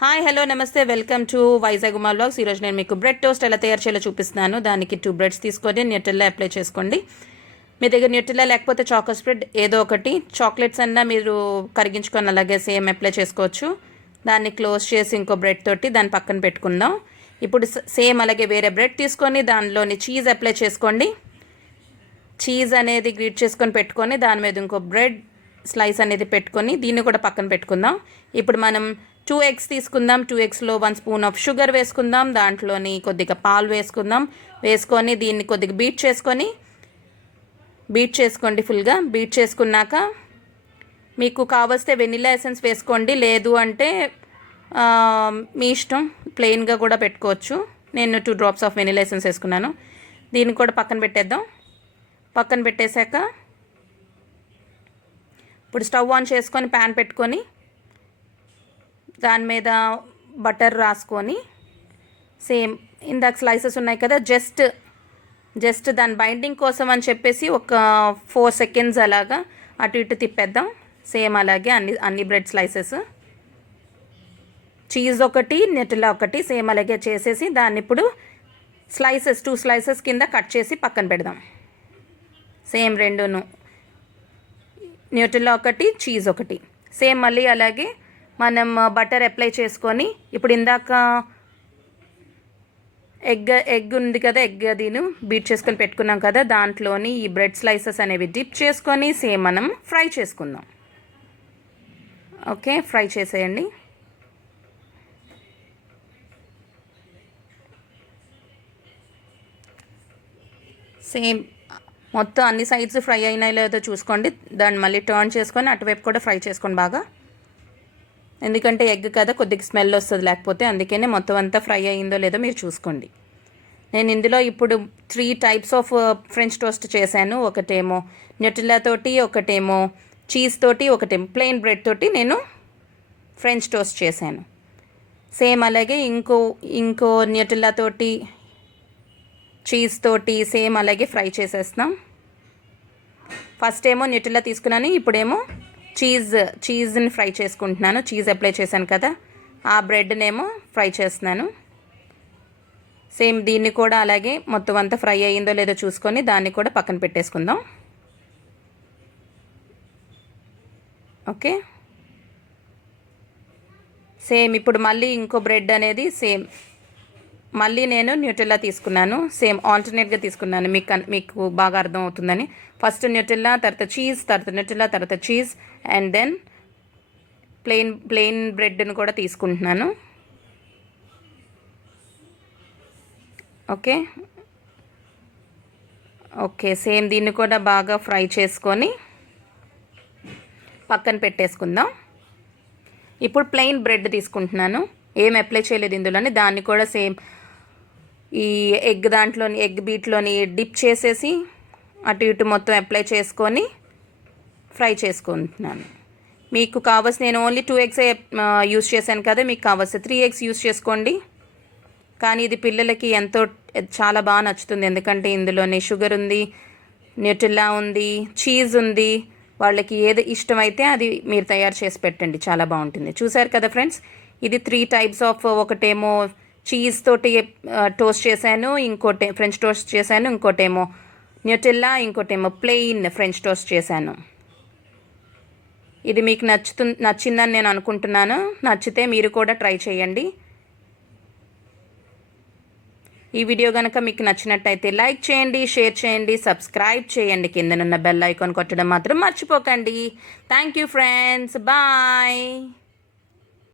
Hi hello నమస్తే welcome to Vizag Uma vlogs. ఈరోజు నేను మీకు బ్రెడ్ టోస్ట్ ఎలా తయారు చేయాలో చూపిస్తున్నాను. దానికి 2 బ్రెడ్స్ తీసుకొని న్యూటెల్లా అప్లై చేసుకోండి. మీ దగ్గర న్యూటెల్లా లేకపోతే చాకో స్ప్రెడ్ ఏదో ఒకటి, చాక్లెట్స్ అన్నా మీరు కరిగించుకొని అలాగే సేమ్ అప్లై చేసుకోవచ్చు. దాన్ని క్లోజ్ చేసి ఇంకో బ్రెడ్ తోటి దాన్ని పక్కన పెట్టుకుందాం. ఇప్పుడు సేమ్ అలాగే వేరే బ్రెడ్ తీసుకొని దానిలోని చీజ్ అప్లై చేసుకోండి. చీజ్ అనేది గ్రీట్ చేసుకొని పెట్టుకొని దాని మీద ఇంకో బ్రెడ్ స్లైస్ అనేది పెట్టుకొని దీన్ని కూడా పక్కన పెట్టుకుందాం. ఇప్పుడు మనం 2 eggs తీసుకుందాం. 2 eggsలో 1 స్పూన్ ఆఫ్ షుగర్ వేసుకుందాం. దాంట్లోని కొద్దిగా పాలు వేసుకుందాం. వేసుకొని దీన్ని కొద్దిగా బీట్ చేసుకోండి. ఫుల్గా బీట్ చేసుకున్నాక మీకు కావస్తే వెనిలా ఎసెన్స్ వేసుకోండి. లేదు అంటే మీ ఇష్టం, ప్లెయిన్గా కూడా పెట్టుకోవచ్చు. నేను 2 drops ఆఫ్ వెనిలా ఎసెన్స్ వేసుకున్నాను. దీన్ని కూడా పక్కన పెట్టేద్దాం. పక్కన పెట్టేశాక ఇప్పుడు స్టవ్ ఆన్ చేసుకొని ప్యాన్ పెట్టుకొని దాని మీద బటర్ రాసుకొని సేమ్ ఇందాక స్లైసెస్ ఉన్నాయి కదా, జస్ట్ దాని బైండింగ్ కోసం అని చెప్పేసి ఒక 4 seconds అలాగా అటు ఇటు తిప్పేద్దాం. సేమ్ అలాగే అన్ని బ్రెడ్ స్లైసెస్, చీజ్ ఒకటి, నెటిలా ఒకటి సేమ్ అలాగే చేసేసి దాన్ని ఇప్పుడు 2 slices కింద కట్ చేసి పక్కన పెడదాం. సేమ్ రెండును, న్యూటెల్లా ఒకటి, చీజ్ ఒకటి. సేమ్ మళ్ళీ అలాగే మనం బటర్ అప్లై చేసుకొని ఇప్పుడు ఇందాక ఎగ్ ఉంది కదా, ఎగ్ అదిను బీట్ చేసుకొని పెట్టుకున్నాం కదా, దాంట్లోని ఈ బ్రెడ్ స్లైసెస్ అనేవి డిప్ చేసుకొని సేమ్ మనం ఫ్రై చేసుకుందాం. ఓకే, ఫ్రై చేసేయండి. సేమ్ మొత్తం అన్ని సైడ్స్ ఫ్రై అయినా లేదో చూసుకోండి. దాన్ని మళ్ళీ టర్న్ చేసుకొని అటువైపు కూడా ఫ్రై చేసుకోండి బాగా. ఎందుకంటే ఎగ్ కదా, కొద్దిగా స్మెల్ వస్తుంది లేకపోతే, అందుకనే మొత్తం అంతా ఫ్రై అయిందో లేదో మీరు చూసుకోండి. నేను ఇందులో ఇప్పుడు 3 types ఆఫ్ ఫ్రెంచ్ టోస్ట్ చేశాను. ఒకటేమో న్యూటెల్లా తోటి, ఒకటేమో చీజ్ తోటి, ఒకటేమో ప్లెయిన్ బ్రెడ్ తోటి నేను ఫ్రెంచ్ టోస్ట్ చేశాను. సేమ్ అలాగే ఇంకో న్యూటెల్లా తోటి, చీజ్ తోటి సేమ్ అలాగే ఫ్రై చేసేస్తాం. ఫస్ట్ ఏమో న్యూటెల్లా తీసుకున్నాను, ఇప్పుడేమో చీజ్ని ఫ్రై చేసుకుంటున్నాను. చీజ్ అప్లై చేశాను కదా, ఆ బ్రెడ్నేమో ఫ్రై చేస్తున్నాను. సేమ్ దీన్ని కూడా అలాగే మొత్తం అంతా ఫ్రై అయ్యిందో లేదో చూసుకొని దాన్ని కూడా పక్కన పెట్టేసుకుందాం. ఓకే, సేమ్ ఇప్పుడు మళ్ళీ ఇంకో బ్రెడ్ అనేది సేమ్ మళ్ళీ నేను న్యూటెల్లా తీసుకున్నాను. సేమ్ ఆల్టర్నేట్గా తీసుకున్నాను, మీకు బాగా అర్థం అవుతుందని. ఫస్ట్ న్యూటెల్లా, తర్వాత చీజ్, తర్వాత న్యూటెల్లా, తర్వాత చీజ్, అండ్ దెన్ ప్లెయిన్ బ్రెడ్ని కూడా తీసుకుంటున్నాను. ఓకే, సేమ్ దీన్ని కూడా బాగా ఫ్రై చేసుకొని పక్కన పెట్టేసుకుందాం. ఇప్పుడు ప్లెయిన్ బ్రెడ్ తీసుకుంటున్నాను, ఏం అప్లై చేయలేదు ఇందులోని. దాన్ని కూడా సేమ్ ఈ ఎగ్ బీట్లోని డిప్ చేసేసి అటు ఇటు మొత్తం అప్లై చేసుకొని ఫ్రై చేసుకుంటున్నాను. మీకు కావాల్సిన, నేను ఓన్లీ 2 eggs యూస్ చేశాను కదా, మీకు కావాల్సిన 3 eggs యూస్ చేసుకోండి. కానీ ఇది పిల్లలకి చాలా బాగా నచ్చుతుంది, ఎందుకంటే ఇందులోని షుగర్ ఉంది, న్యూటెల్లా ఉంది, చీజ్ ఉంది. వాళ్ళకి ఏది ఇష్టమైతే అది మీరు తయారు చేసి పెట్టండి, చాలా బాగుంటుంది. చూసారు కదా ఫ్రెండ్స్, ఇది 3 types ఆఫ్, ఒకటేమో చీజ్ తోటి టోస్ట్ చేశాను, ఇంకోటి ఫ్రెంచ్ టోస్ట్ చేశాను, ఇంకోటేమో న్యూటెల్లా, ఇంకోటేమో ప్లెయిన్ ఫ్రెంచ్ టోస్ట్ చేశాను. ఇది మీకు నచ్చిందని నేను అనుకుంటున్నాను. నచ్చితే మీరు కూడా ట్రై చేయండి. ఈ వీడియో కనుక మీకు నచ్చినట్టయితే లైక్ చేయండి, షేర్ చేయండి, సబ్స్క్రైబ్ చేయండి. కిందనున్న బెల్ ఐకాన్ కొట్టడం మాత్రం మర్చిపోకండి. Thank you friends, bye.